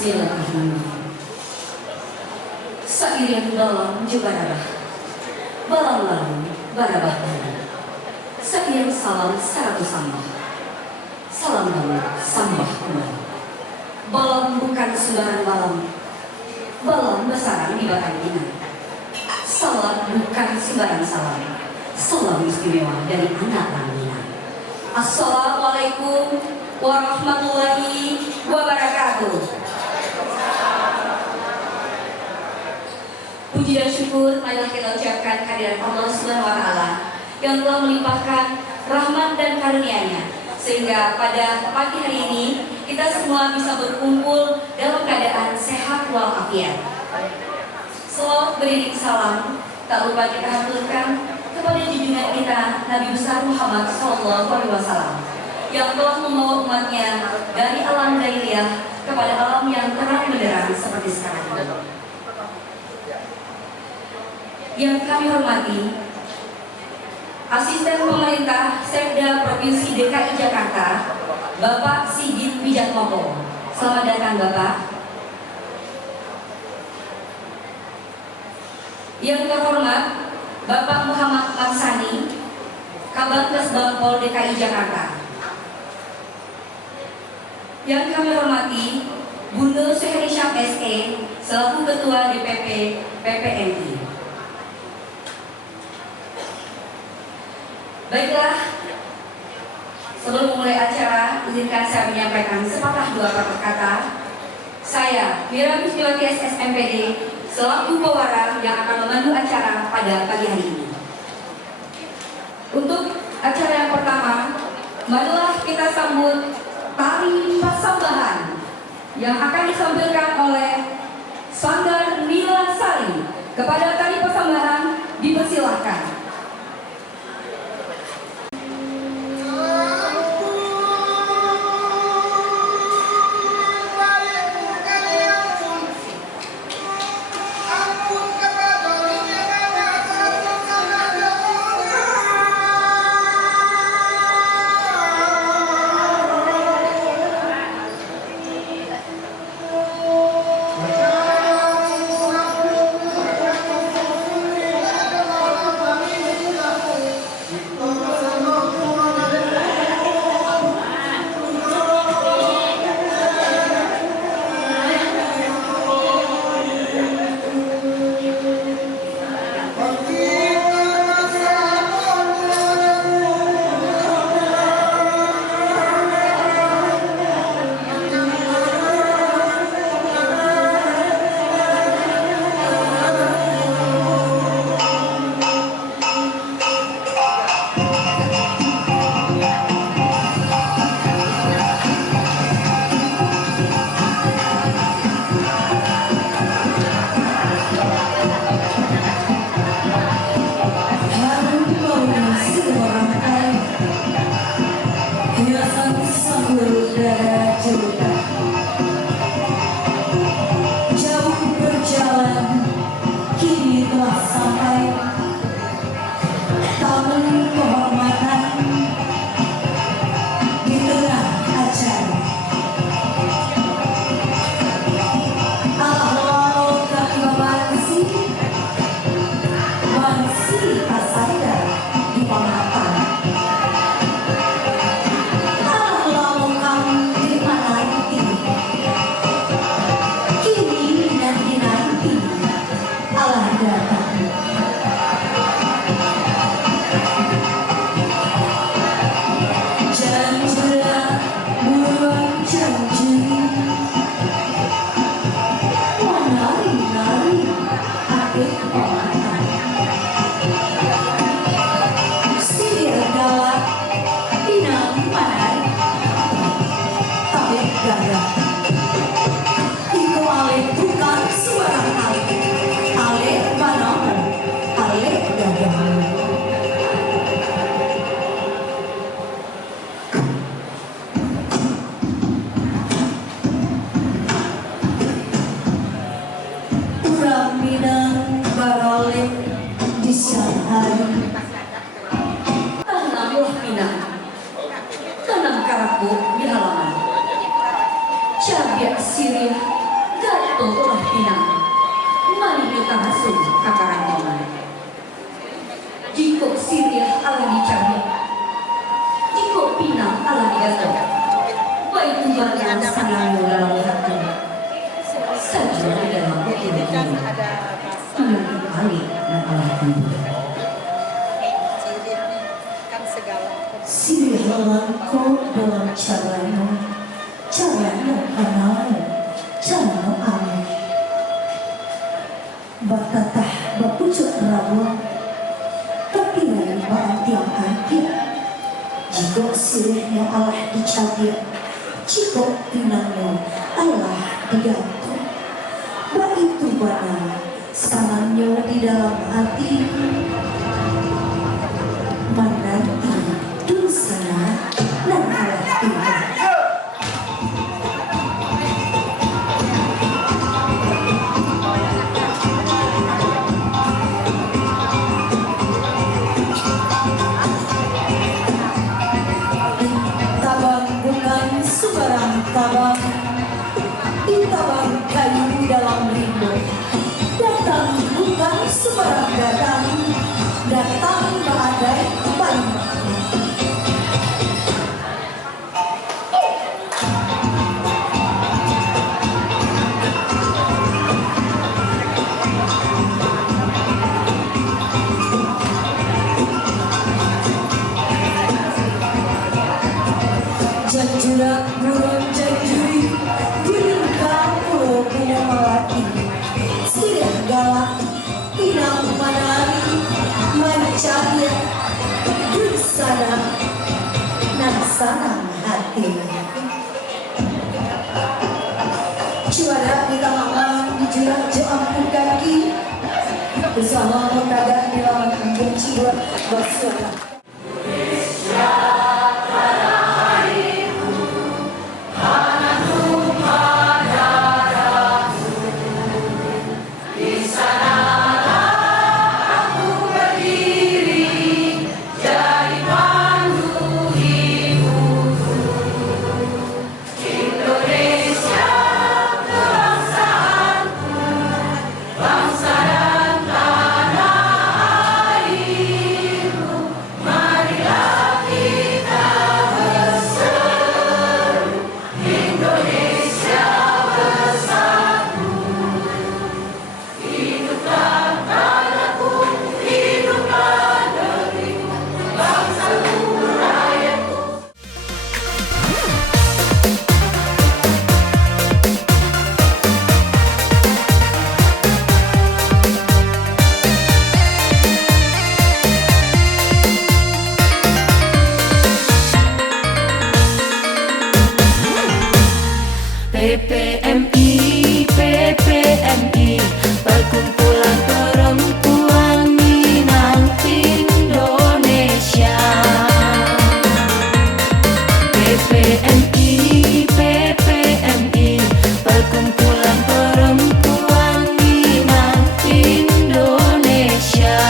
Bismillahirrahmanirrahim. Sairian balang jebarabah, balang lalu barabah lalu. Sairian salam saratu sambah, salam lalu sambah kembali. Balang bukan sembarang balang, balang besaran di batang ina. Salam bukan sembarang salam, salam istimewa dari anak Lamina. Assalamualaikum warahmatullahi wabarakatuh. Puji dan syukur marilah kita ucapkan kehadiran Allah Subhanahu wa taala yang telah melimpahkan rahmat dan karunia-Nya sehingga pada pagi hari ini kita semua bisa berkumpul dalam keadaan sehat walafiat. Selawat beriring salam tak lupa kita haturkan kepada junjungan kita Nabi besar Muhammad SAW yang telah membawa umatnya dari alam jahiliyah kepada alam yang terang benderang seperti sekarang ini. Yang kami hormati Asisten Pemerintah Sekda Provinsi DKI Jakarta Bapak Sigit Wijatmoko. Selamat datang Bapak. Yang terhormat Bapak Muhammad Mansani, Kabangkes Bangpol DKI Jakarta. Yang kami hormati Bunda Suherisyah SE selaku Ketua DPP PPNI. Baiklah, sebelum memulai acara, izinkan saya menyampaikan sepatah dua patah kata. Saya, Mira Kusniwati SS MPD, selaku pewara yang akan memandu acara pada pagi hari ini. Untuk acara yang pertama, marilah kita sambut tari pasambahan yang akan disampaikan oleh Sanggar Nila Sari. Kepada tari pasambahan dipersilahkan. Allah Ibu. Sirih langkau dalam caranya anau, caranya aneh. Batatah bapucuk rawa, tapi dari bahan tiang akhir. Jika sirihnya Allah dicabir, jika pinangnya Allah digantung. Itu mana sangannya di dalam hati, menanti dusana dan Allah Tuhan. Tabang bukan sebarang tabang, ditabang kayu dalam rindu. Datang bukan sebarang datang badai banyak. Janjurak burung janjuri, dilingkar pulau punya melati. Sirih galak, pinang manari, mancahaya, dusana, dan sanang hati. Juara di tamangan, di jurak ampun kaki, bersama mendadak di lawan anggun jiwa bersuara. PPMI, Perkumpulan Perempuan Minang Indonesia. PPMI, Perkumpulan Perempuan Minang Indonesia.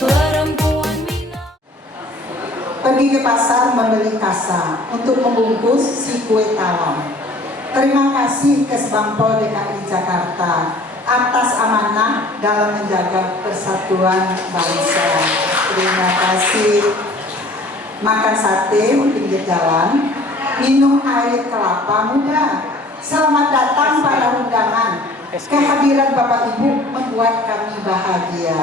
Perempuan Minang pergi ke pasar membeli kasa untuk membungkus si kue talam. Terima kasih Kesbangpol DKI Jakarta atas amanah dalam menjaga persatuan bangsa. Terima kasih. Makan sate di pinggir jalan, minum air kelapa muda. Selamat datang pada undangan. Kehadiran Bapak Ibu membuat kami bahagia.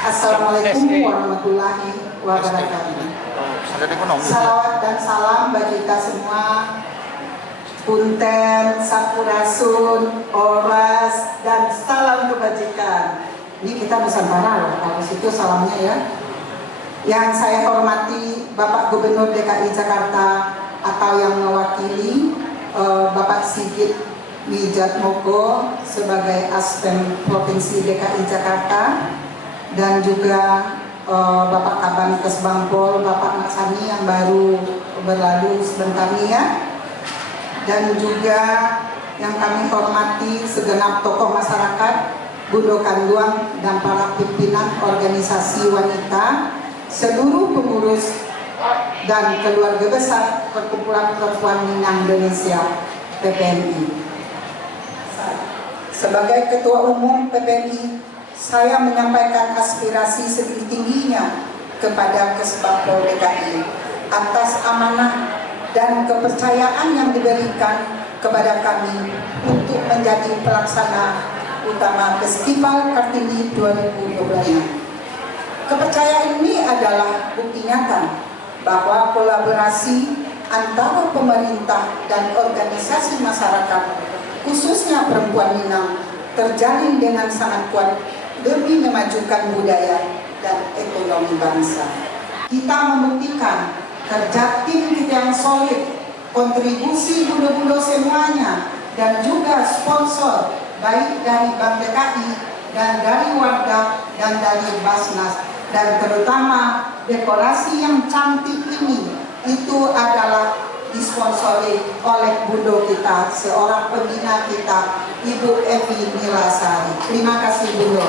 Assalamualaikum warahmatullahi wabarakatuh. Salawat dan salam bagi kita semua. Punten, Sampurasun, Oras, dan salam kebajikan. Ini kita Nusantara loh, habis itu salamnya ya. Yang saya hormati Bapak Gubernur DKI Jakarta atau yang mewakili Bapak Sigit Wijatmoko sebagai Aspen Provinsi DKI Jakarta, dan juga Bapak Kabang Kesbangpol, Bapak Maksani yang baru berlalu sebentar ini ya. Dan juga yang kami hormati segenap tokoh masyarakat, Bundo Kanduang dan para pimpinan organisasi wanita, seluruh pengurus dan keluarga besar Perkumpulan Perempuan Minang Indonesia PPMI. Sebagai Ketua Umum PPMI, saya menyampaikan aspirasi setinggi-tingginya kepada Kesbangpol DKI atas amanah dan kepercayaan yang diberikan kepada kami untuk menjadi pelaksana utama Festival Kartini 2026. Kepercayaan ini adalah bukti nyata bahwa kolaborasi antara pemerintah dan organisasi masyarakat, khususnya perempuan Minang, terjalin dengan sangat kuat demi memajukan budaya dan ekonomi bangsa. Kita membuktikan kerja tim kita yang solid, kontribusi budo-budo semuanya, dan juga sponsor baik dari Bank DKI dan dari Wardah dan dari Basnas, dan terutama dekorasi yang cantik ini itu adalah disponsori oleh Bundo kita, seorang pembina kita, Ibu Evi Nilasari. Terima kasih Bundo.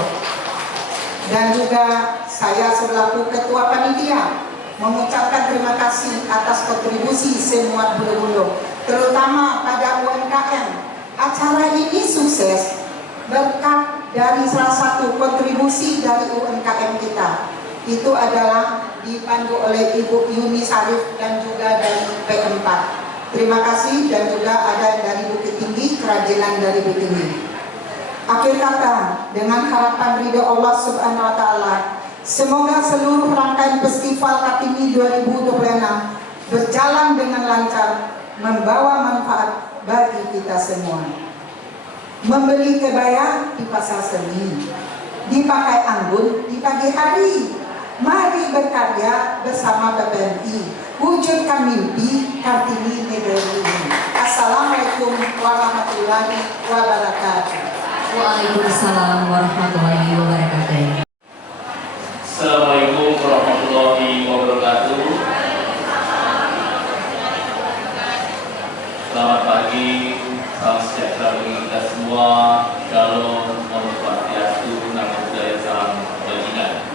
Dan juga saya selaku Ketua Panitia mengucapkan terima kasih atas kontribusi semua Bundo-Bundo, terutama pada UMKM. Acara ini sukses berkat dari salah satu kontribusi dari UMKM kita. Itu adalah dipandu oleh Ibu Yuni Sarif dan juga dari P4. Terima kasih, dan juga ada dari Bukit Tinggi, kerajinan dari Bukit Tinggi. Akhir kata, dengan harapan ridho Allah Subhanahu wa Ta'ala, semoga seluruh rangkaian Festival Kartini 2026 berjalan dengan lancar, membawa manfaat bagi kita semua. Membeli kebaya di pasar seni, dipakai anggun di pagi hari. Mari berkarya bersama PPMI, wujudkan mimpi Kartini negeri ini. Assalamualaikum warahmatullahi wabarakatuh. Waalaikumsalam warahmatullahi wabarakatuh. Assalamualaikum warahmatullahi wabarakatuh. Selamat pagi, salam sejahtera bagi kita semua. Shalom, Om Swastiastu, Namo Buddhaya, salam kebajikan.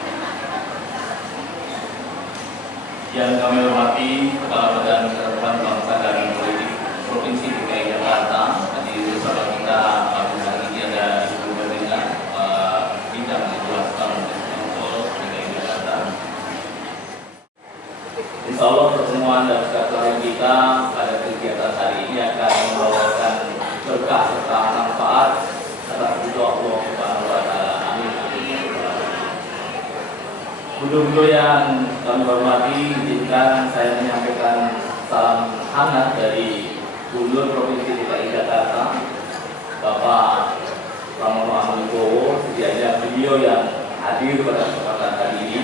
Yang kami hormati Kepala Badan Ketertiban Bangsa dan Politik Provinsi DKI Jakarta, hadir bersama kita pada hari ini ada Ibu Berlina, Bidang Menjelaskan DKI Jakarta. Insya Allah pertemuan dan kesatuan kita pada kegiatan hari ini akan membawakan berkah serta manfaat atas ridho Allah Subhanahu wa Ta'ala. Amin. Budo-budo yang kami hormati, izinkan saya menyampaikan salam hangat dari Gubernur Provinsi DKI Jakarta, Bapak Pramono Anung Wibowo. Sedianya beliau yang hadir pada kesempatan kali ini.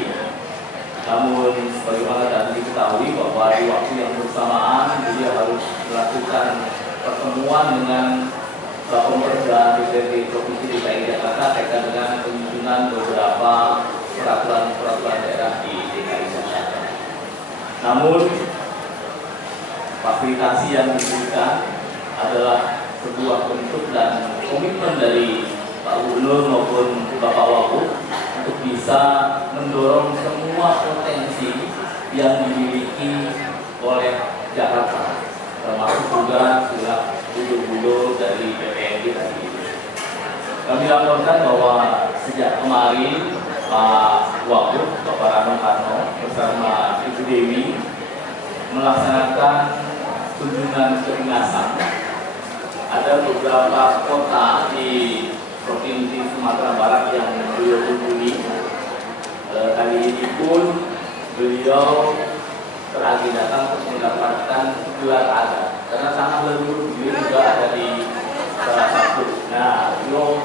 Namun sebagaimana tadi diketahui bahwa di waktu yang bersamaan beliau harus melakukan pertemuan dengan Pemda DPRD Provinsi DKI Jakarta terkait dengan penyusunan beberapa peraturan daerah di DKI Jakarta. Namun fasilitasi yang diberikan adalah sebuah bentuk dan komitmen dari Pak Gubernur maupun Bapak Wagub untuk bisa mendorong semua potensi yang dimiliki oleh Jakarta, termasuk juga budo-budo dari PPMI tadi ini. Kami laporkan bahwa sejak kemarin Pak Wagub, Bapak Rano Karno bersama Ibu Dewi melaksanakan kunjungan kedinasan. Ada beberapa kota di Provinsi Sumatera Barat yang beliau kunjungi. Kali ini pun beliau teragendakan untuk mendapatkan gelar adat, karena sangat leluhur beliau juga ada di salah satu. Nah, beliau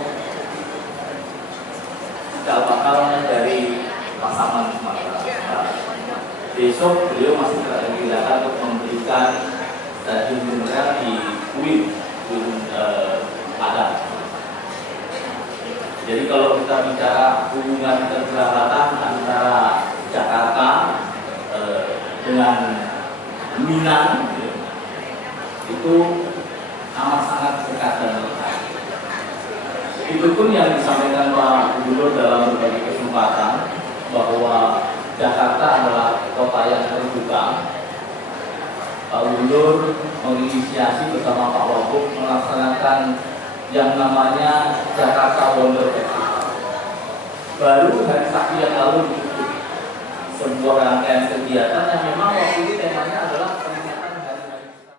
cikal bakalnya dari Pasaman Sumatera. Nah, besok beliau masih teragendakan untuk memberikan stadion mineral di UIN adat. Jadi kalau kita bicara hubungan kekerabatan antara Jakarta dengan Minang, itu amat sangat dekat dan lekat. Itu pun yang disampaikan Pak Gubernur dalam berbagai kesempatan, bahwa Jakarta adalah kota yang terbuka. Pak Gubernur menginisiasi bersama Pak Wagub melaksanakan yang namanya Jakarta Wonder Festival. Baru hari Sabtu yang lalu ditutup sebuah rangkaian kegiatan yang memang waktu itu